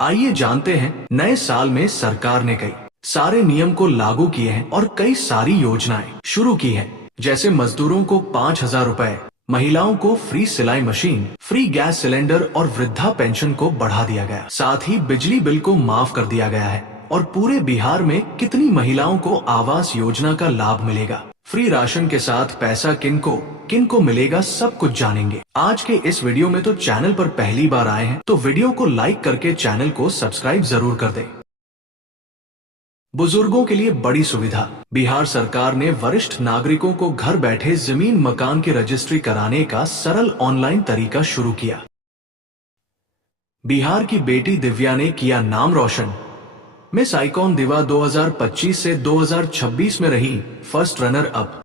आइए जानते हैं, नए साल में सरकार ने कई सारे नियम को लागू किए हैं और कई सारी योजनाएं शुरू की हैं। जैसे मजदूरों को 5,000 रुपए, महिलाओं को फ्री सिलाई मशीन, फ्री गैस सिलेंडर और वृद्धा पेंशन को बढ़ा दिया गया। साथ ही बिजली बिल को माफ कर दिया गया है। और पूरे बिहार में कितनी महिलाओं को आवास योजना का लाभ मिलेगा, फ्री राशन के साथ पैसा किनको मिलेगा, सब कुछ जानेंगे आज के इस वीडियो में। तो चैनल पर पहली बार आए हैं तो वीडियो को लाइक करके चैनल को सब्सक्राइब जरूर कर दें। बुजुर्गों के लिए बड़ी सुविधा। बिहार सरकार ने वरिष्ठ नागरिकों को घर बैठे जमीन मकान की रजिस्ट्री कराने का सरल ऑनलाइन तरीका शुरू किया। बिहार की बेटी दिव्या ने किया नाम रोशन। मिस आइकॉन दिवा 2025 से 2026 में रही फर्स्ट रनर अप।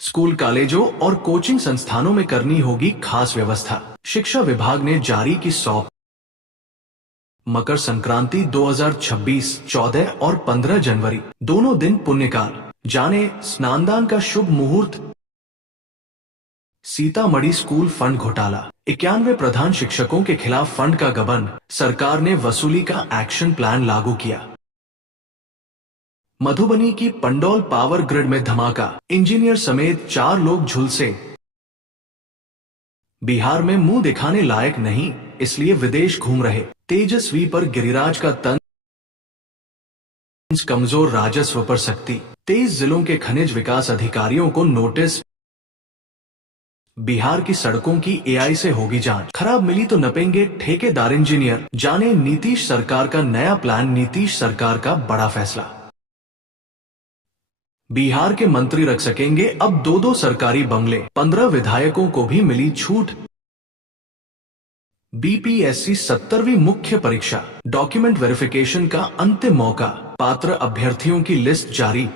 स्कूल, कॉलेजों और कोचिंग संस्थानों में करनी होगी खास व्यवस्था। शिक्षा विभाग ने जारी की 100। मकर संक्रांति 2026 14 और 15 जनवरी दोनों दिन पुण्यकाल। जाने स्नानदान का शुभ मुहूर्त। सीतामढ़ी स्कूल फंड घोटाला, 91 प्रधान शिक्षकों के खिलाफ फंड का गबन, सरकार ने वसूली का एक्शन प्लान लागू किया। मधुबनी की पंडौल पावर ग्रिड में धमाका, इंजीनियर समेत 4 लोग झुलसे। बिहार में मुंह दिखाने लायक नहीं, इसलिए विदेश घूम रहे तेजस्वी पर गिरिराज का तंज कमजोर, राजस्व पर सख्ती। 23 जिलों के खनिज विकास अधिकारियों को नोटिस। बिहार की सड़कों की एआई से होगी जांच, खराब मिली तो नपेंगे ठेकेदार इंजीनियर। जाने नीतीश सरकार का नया प्लान, नीतीश सरकार का बड़ा फैसला। बिहार के मंत्री रख सकेंगे अब 2-2 सरकारी बंगले, 15 विधायकों को भी मिली छूट। बीपीएससी 70वीं मुख्य परीक्षा डॉक्यूमेंट वेरिफिकेशन का अंतिम मौका, पात्र अभ्यर्थियों की लिस्ट जारी।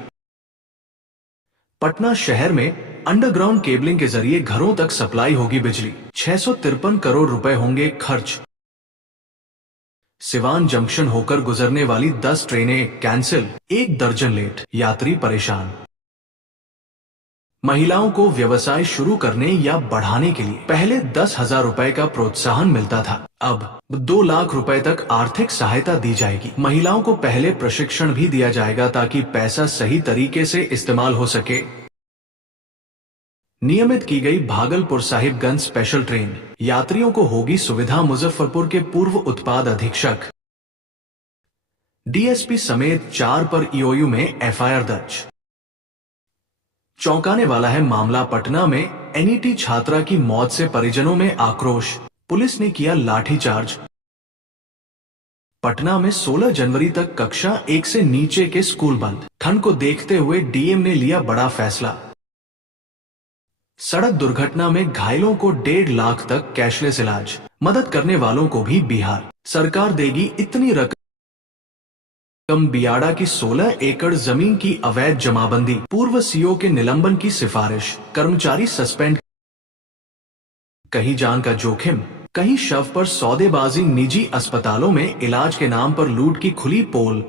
पटना शहर में अंडरग्राउंड केबलिंग के जरिए घरों तक सप्लाई होगी बिजली, 653 करोड़ रुपए होंगे खर्च। सिवान जंक्शन होकर गुजरने वाली 10 ट्रेनें कैंसिल, 1 दर्जन लेट, यात्री परेशान। महिलाओं को व्यवसाय शुरू करने या बढ़ाने के लिए पहले 10,000 रुपए का प्रोत्साहन मिलता था, अब 2 लाख रुपए तक आर्थिक सहायता दी जाएगी। महिलाओं को पहले प्रशिक्षण भी दिया जाएगा ताकि पैसा सही तरीके से इस्तेमाल हो सके। नियमित की गई भागलपुर साहिबगंज स्पेशल ट्रेन, यात्रियों को होगी सुविधा। मुजफ्फरपुर के पूर्व उत्पाद अधीक्षक डीएसपी समेत 4 पर ईओयू में एफआईआर दर्ज। चौंकाने वाला है मामला, पटना में एनईटी छात्रा की मौत से परिजनों में आक्रोश, पुलिस ने किया लाठीचार्ज। पटना में 16 जनवरी तक कक्षा 1 से नीचे के स्कूल बंद, ठंड को देखते हुए डीएम ने लिया बड़ा फैसला। सड़क दुर्घटना में घायलों को 1.5 लाख तक कैशलेस इलाज, मदद करने वालों को भी बिहार सरकार देगी इतनी रकम। बियाड़ा की 16 एकड़ जमीन की अवैध जमाबंदी, पूर्व सीओ के निलंबन की सिफारिश, कर्मचारी सस्पेंड। कहीं जान का जोखिम, कहीं शव पर सौदेबाजी, निजी अस्पतालों में इलाज के नाम पर लूट की खुली पोल।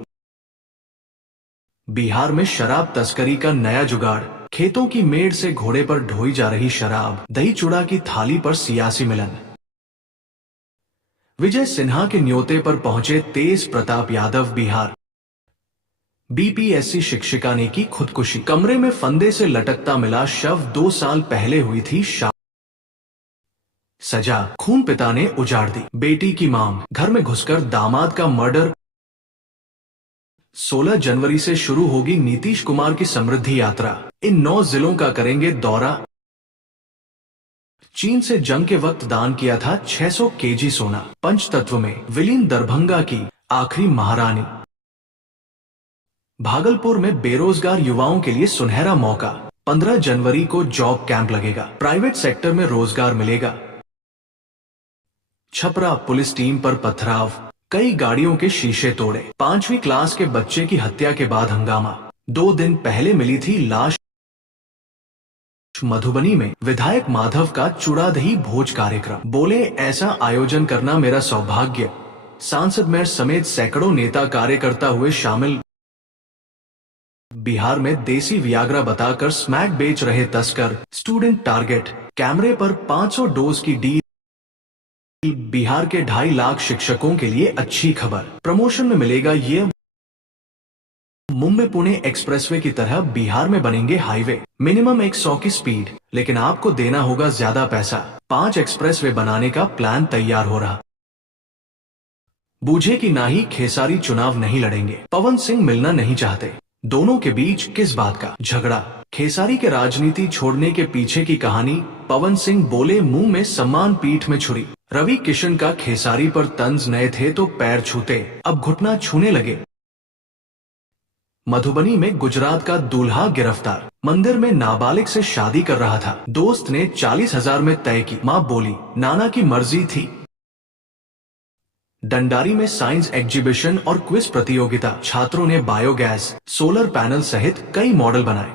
बिहार में शराब तस्करी का नया जुगाड़, खेतों की मेड़ से घोड़े पर ढोई जा रही शराब, दही चूड़ा की थाली पर सियासी मिलन। विजय सिन्हा के न्योते पर पहुंचे तेज प्रताप यादव। बिहार बीपीएससी शिक्षिका ने की खुदकुशी, कमरे में फंदे से लटकता मिला शव, 2 साल पहले हुई थी सजा, खून पिता ने उजाड़ दी। बेटी की मांग, घर में घुसकर दामाद का मर्डर। 16 जनवरी से शुरू होगी नीतीश कुमार की समृद्धि यात्रा, इन 9 जिलों का करेंगे दौरा। चीन से जंग के वक्त दान किया था 600 केजी सोना, पंचतत्व में विलीन दरभंगा की आखिरी महारानी। भागलपुर में बेरोजगार युवाओं के लिए सुनहरा मौका, 15 जनवरी को जॉब कैंप लगेगा, प्राइवेट सेक्टर में रोजगार मिलेगा। छपरा पुलिस टीम पर पथराव, कई गाड़ियों के शीशे तोड़े, 5वीं क्लास के बच्चे की हत्या के बाद हंगामा, 2 दिन पहले मिली थी लाश। मधुबनी में विधायक माधव का चूड़ादही भोज कार्यक्रम, बोले ऐसा आयोजन करना मेरा सौभाग्य। सांसद मेयर समेत सैकड़ों नेता कार्यकर्ता हुए शामिल। बिहार में देसी वियाग्रा बताकर स्मैक बेच रहे तस्कर, स्टूडेंट टारगेट, कैमरे पर 500 डोज की डील। बिहार के 2.5 लाख शिक्षकों के लिए अच्छी खबर, प्रमोशन में मिलेगा ये। मुंबई पुणे एक्सप्रेसवे की तरह बिहार में बनेंगे हाईवे, मिनिमम 100 की स्पीड, लेकिन आपको देना होगा ज्यादा पैसा। 5 एक्सप्रेसवे बनाने का प्लान तैयार हो रहा। बूझे कि ना ही खेसारी चुनाव नहीं लड़ेंगे, पवन सिंह मिलना नहीं चाहते। दोनों के बीच किस बात का झगड़ा? खेसारी के राजनीति छोड़ने के पीछे की कहानी। पवन सिंह बोले मुंह में सम्मान पीठ में छुरी। रवि किशन का खेसारी पर तंज नए थे तो पैर छूते, अब घुटना छूने लगे। मधुबनी में गुजरात का दूल्हा गिरफ्तार, मंदिर में नाबालिग से शादी कर रहा था, दोस्त ने 40,000 में तय की, मां बोली नाना की मर्जी थी। डंडारी में साइंस एग्जीबिशन और क्विज प्रतियोगिता, छात्रों ने बायोगैस, सोलर पैनल सहित कई मॉडल बनाए।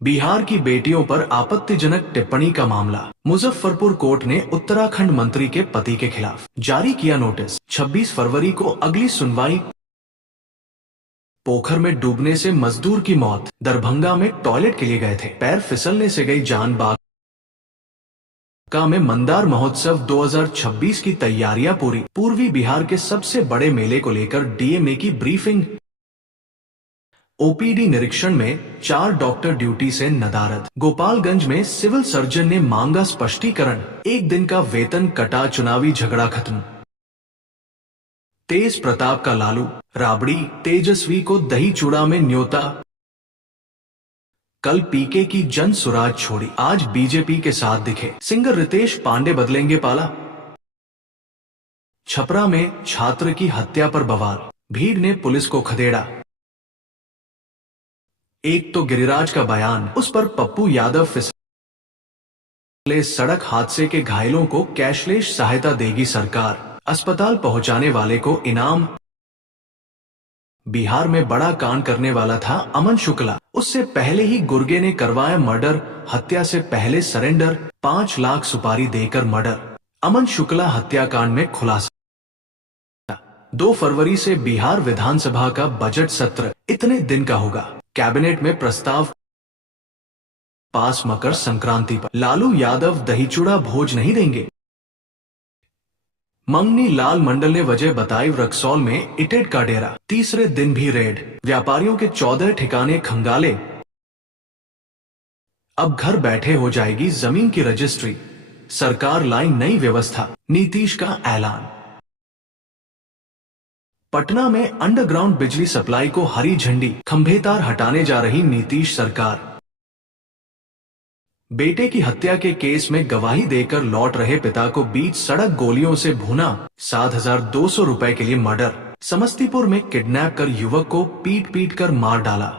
बिहार की बेटियों पर आपत्तिजनक टिप्पणी का मामला, मुजफ्फरपुर कोर्ट ने उत्तराखंड मंत्री के पति के खिलाफ जारी किया नोटिस। 26 फरवरी को अगली सुनवाई। पोखर में डूबने से मजदूर की मौत, दरभंगा में टॉयलेट के लिए गए थे, पैर फिसलने से गई जान। बांका में मंदार महोत्सव 2026 की तैयारियां पूरी, पूर्वी बिहार के सबसे बड़े मेले को लेकर डीएमए की ब्रीफिंग। ओपीडी निरीक्षण में 4 डॉक्टर ड्यूटी से नदारद, गोपालगंज में सिविल सर्जन ने मांगा स्पष्टीकरण, 1 दिन का वेतन कटा, चुनावी झगड़ा खत्म। तेज प्रताप का लालू, राबड़ी, तेजस्वी को दही चूड़ा में न्योता। कल पीके की जन सुराज छोड़ी, आज बीजेपी के साथ दिखे, सिंगर रितेश पांडे बदलेंगे पाला। छपरा में छात्र की हत्या पर बवाल, भीड़ ने पुलिस को खदेड़ा। एक तो गिरिराज का बयान, उस पर पप्पू यादव फिसले। सड़क हादसे के घायलों को कैशलेस सहायता देगी सरकार, अस्पताल पहुंचाने वाले को इनाम। बिहार में बड़ा कांड करने वाला था अमन शुक्ला, उससे पहले ही गुर्गे ने करवाया मर्डर, हत्या से पहले सरेंडर, 5 लाख सुपारी देकर मर्डर। अमन शुक्ला हत्याकांड में खुलासा। 2 फरवरी से बिहार विधानसभा का बजट सत्र इतने दिन का होगा, कैबिनेट में प्रस्ताव पास। मकर संक्रांति पर लालू यादव दहीचूड़ा भोज नहीं देंगे, मंगनी लाल मंडल ने वजह बताई। रक्सौल में इटेड का डेरा, तीसरे दिन भी रेड, व्यापारियों के 14 ठिकाने खंगाले। अब घर बैठे हो जाएगी जमीन की रजिस्ट्री, सरकार लाई नई व्यवस्था, नीतीश का ऐलान। पटना में अंडरग्राउंड बिजली सप्लाई को हरी झंडी, खंभे तार हटाने जा रही नीतीश सरकार। बेटे की हत्या के केस में गवाही देकर लौट रहे पिता को बीच सड़क गोलियों से भूना, 7,200 रुपए के लिए मर्डर। समस्तीपुर में किडनैप कर युवक को पीट कर मार डाला।